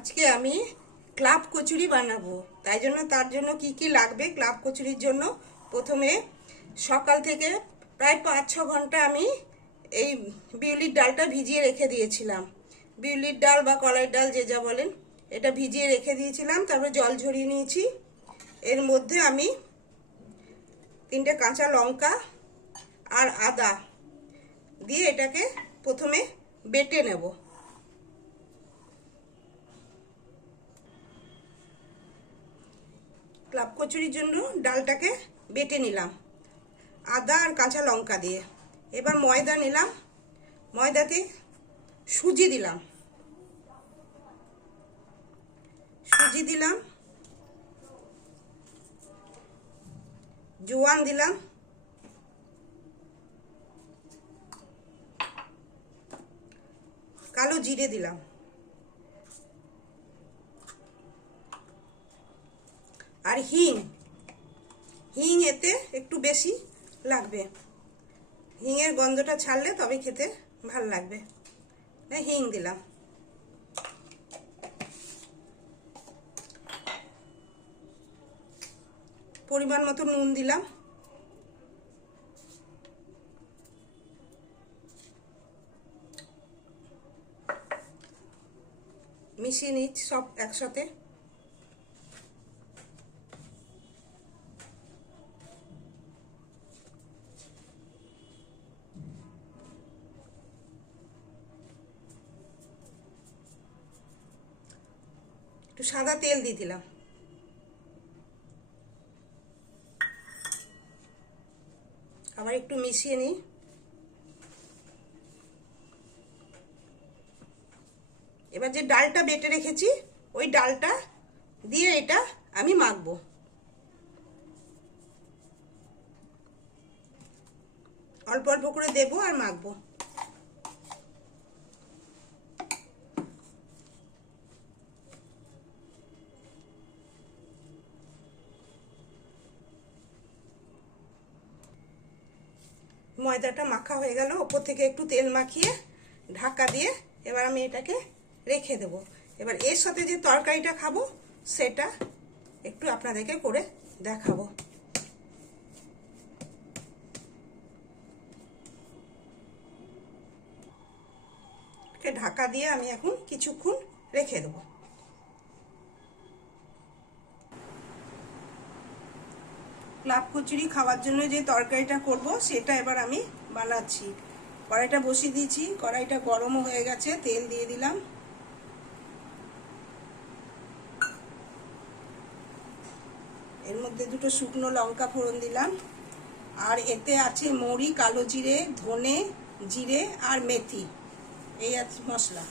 আজকে আমি ক্লাব কচুরি বানাবো। তার জন্য কি কি লাগবে ক্লাব কচুরির জন্য, প্রথমে সকাল থেকে প্রায় 5-6 ঘন্টা আমি এই বিউলির ডালটা ভিজিয়ে রেখে দিয়েছিলাম। বিউলির ডাল বা কলাইয়ের ডাল যে যা বলেন, এটা ভিজিয়ে রেখে দিয়েছিলাম। তারপরে জল ঝরিয়ে নিয়েছি। এর মধ্যে আমি 3টে কাঁচা লঙ্কা আর আদা দিয়ে এটাকে প্রথমে বেটে নেব। ক্লাব কচুরির জন্য ডালটাকে বেটে নিলাম আদা আর কাঁচা লঙ্কা দিয়ে। এবার ময়দা নিলাম, ময়দাতে সুজি দিলাম, জোয়ান দিলাম, কালো জিরে দিলাম, আর হিং এতে একটু বেশি লাগবে। হিঙের গন্ধটা ছাড়লে তবে খেতে ভাল লাগবে। হিং দিলাম, পরিমাণ মতো নুন দিলাম, মিশিয়ে নিচ্ছি সব একসাথে। একটু সাদা তেল দিয়ে দিলাম। আবার একটু মিশিয়ে নিই। এবার যে ডালটা বেটে রেখেছি ওই ডালটা দিয়ে এটা আমি মাখবো। অল্প অল্প করে দেবো আর মাখবো। ময়দাটা মাখা হয়ে গেল। ওপর থেকে একটু তেল মাখিয়ে ঢাকা দিয়ে এবার আমি এটাকে রেখে দেব। এবার এর সাথে যে তরকারিটা খাবো সেটা একটু আপনাদেরকে করে দেখাবো। ঢাকা দিয়ে আমি এখন কিছুক্ষণ রেখে দেবো। ক্লাব কচুরি খাওয়ার জন্য যে তরকারিটা করব সেটা এবার আমি বানাচ্ছি। কড়াইটা বসিয়ে দিয়েছি, কড়াইটা গরমও হয়ে গেছে। তেল দিয়ে দিলাম, এর মধ্যে 2টো শুকনো লঙ্কা ফোড়ন দিলাম, আর এতে আছে মৌরি, কালো জিরে, ধনে, জিরে আর মেথি, এই আছে মশলা।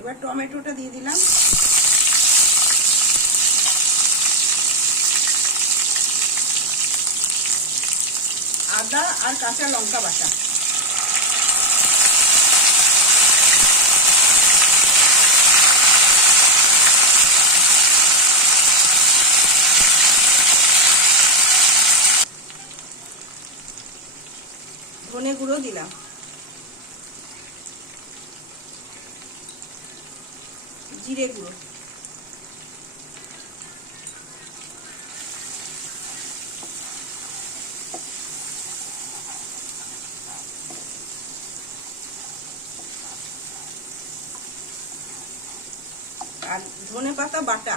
এবার টমেটোটা দিয়ে দিলাম, আদা আর কাঁচা লঙ্কা বাটা, ধনে গুঁড়ো দিলাম, জিরে গুঁড়ো, আর ধনে পাতা বাটা।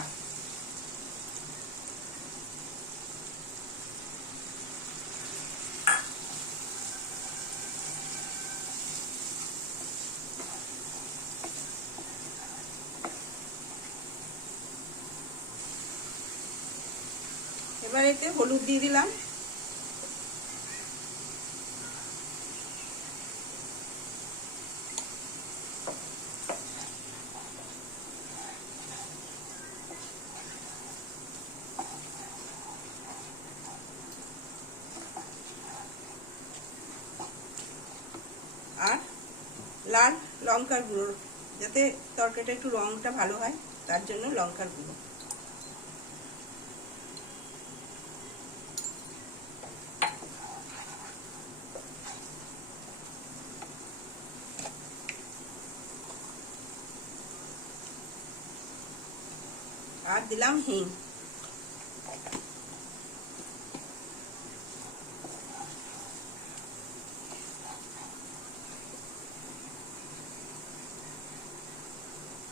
এবার এতে হলুদ দিয়ে দিলাম, আর লাল লঙ্কার গুঁড়ো যাতে তরকারিটা একটু রঙটা ভালো হয়, তার জন্য লঙ্কার গুঁড়ো। আর দিলাম হিং।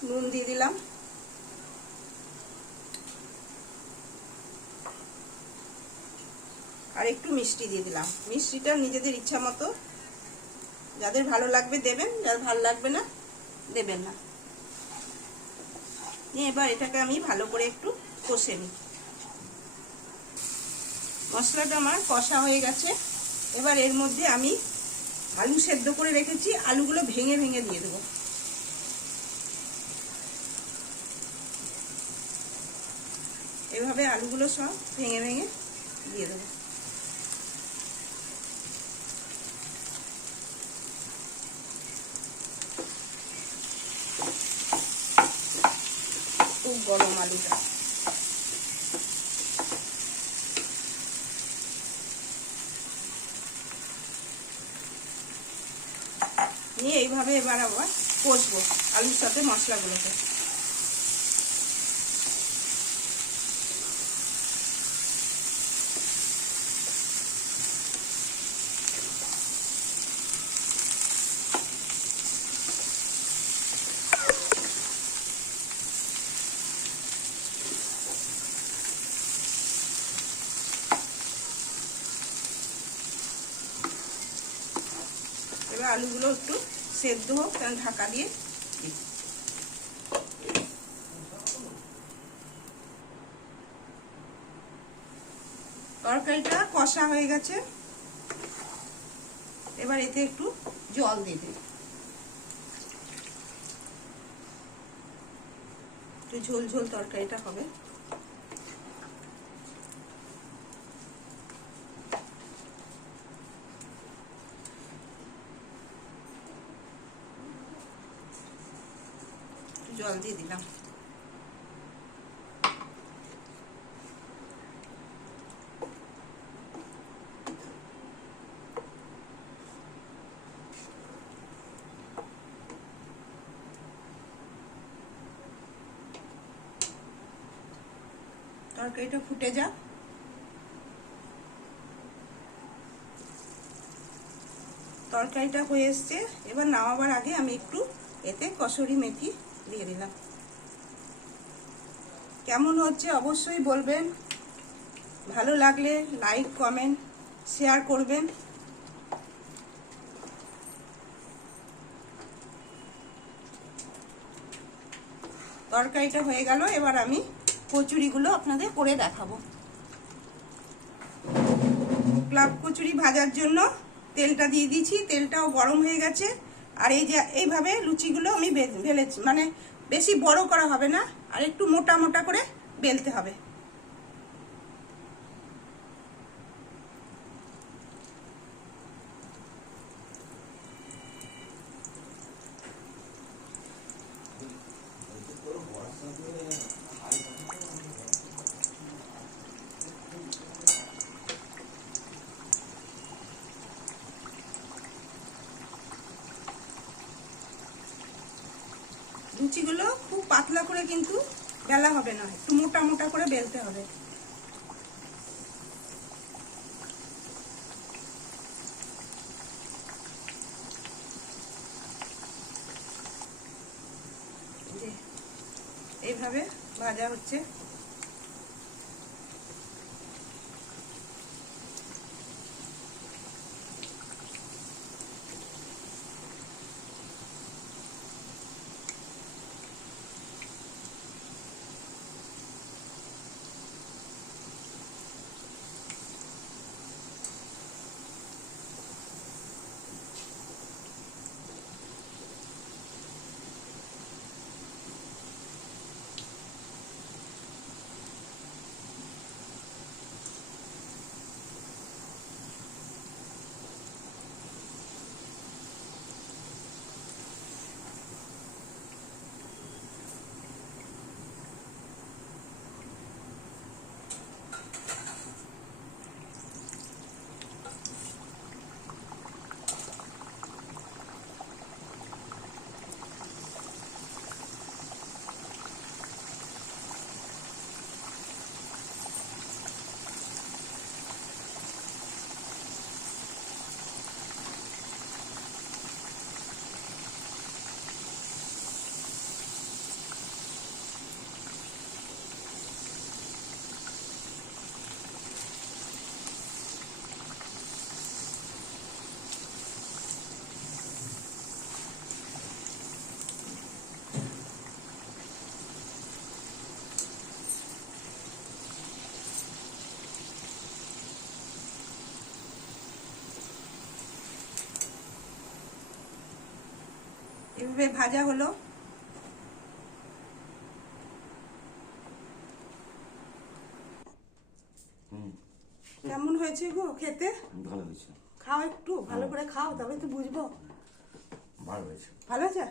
নুন দিয়ে দিলাম। আর একটু মিষ্টি দিয়ে দিলাম। মিষ্টিটা নিজেদের ইচ্ছা মতো, যাদের ভালো লাগবে দেবেন, যাদের ভালো লাগবে না দেবেন না। এবার এটাকে আমি ভালো করে একটু কষে নিই। মশলাটা আমার কষা হয়ে গেছে। এবার এর মধ্যে আমি আলু সেদ্ধ করে রেখেছি, আলুগুলো ভেঙে ভেঙে দিয়ে দেবো। এভাবে আলুগুলো সব ভেঙে ভেঙে দিয়ে দেবো। খুব গরম আলুটা। নিয়ে এইভাবে এবার আবার কষবো আলুর সাথে মশলাগুলোকে। এবার আলুগুলো একটু সেদ্ধ হোক, কারণ ঢাকা দিয়ে দিই। তরকারিটা কষা হয়ে গেছে। এবার এতে একটু জল দিয়ে দিই, একটু ঝোল ঝোল তরকারিটা হবে। জল দিয়ে দিলাম। তরকারিটা ফুটে যাক। তরকারিটা হয়ে এসছে। এবার নামাবার আগে আমি একটু এতে কসুরি মেথি দিয়ে দিলাম। কেমন হচ্ছে অবশ্যই বলবেন। ভালো লাগলে লাইক, কমেন্ট, শেয়ার করবেন। তরকারিটা হয়ে গেল। এবার আমি কচুরিগুলো আপনাদের করে দেখাবো। ক্লাব কচুরি ভাজার জন্য তেলটা দিয়ে দিয়েছি, তেলটাও গরম হয়ে গেছে। আর এই যে এইভাবে লুচিগুলো আমি বেলেছি, মানে বেশি বড় করা হবে না, আর একটু মোটা মোটা করে বেলতে হবে। লুচিগুলো খুব পাতলা করে কিন্তু বেলা হবে না, একটু মোটা মোটা করে বেলতে হবে। এইভাবে ভাজা হচ্ছে। এভাবে ভাজা হলো। কেমন হয়েছে গো খেতে? ভালো হয়েছে। খাও একটু ভালো করে খাও, তবে তো বুঝবো। ভালো হয়েছে। ভালো আছে?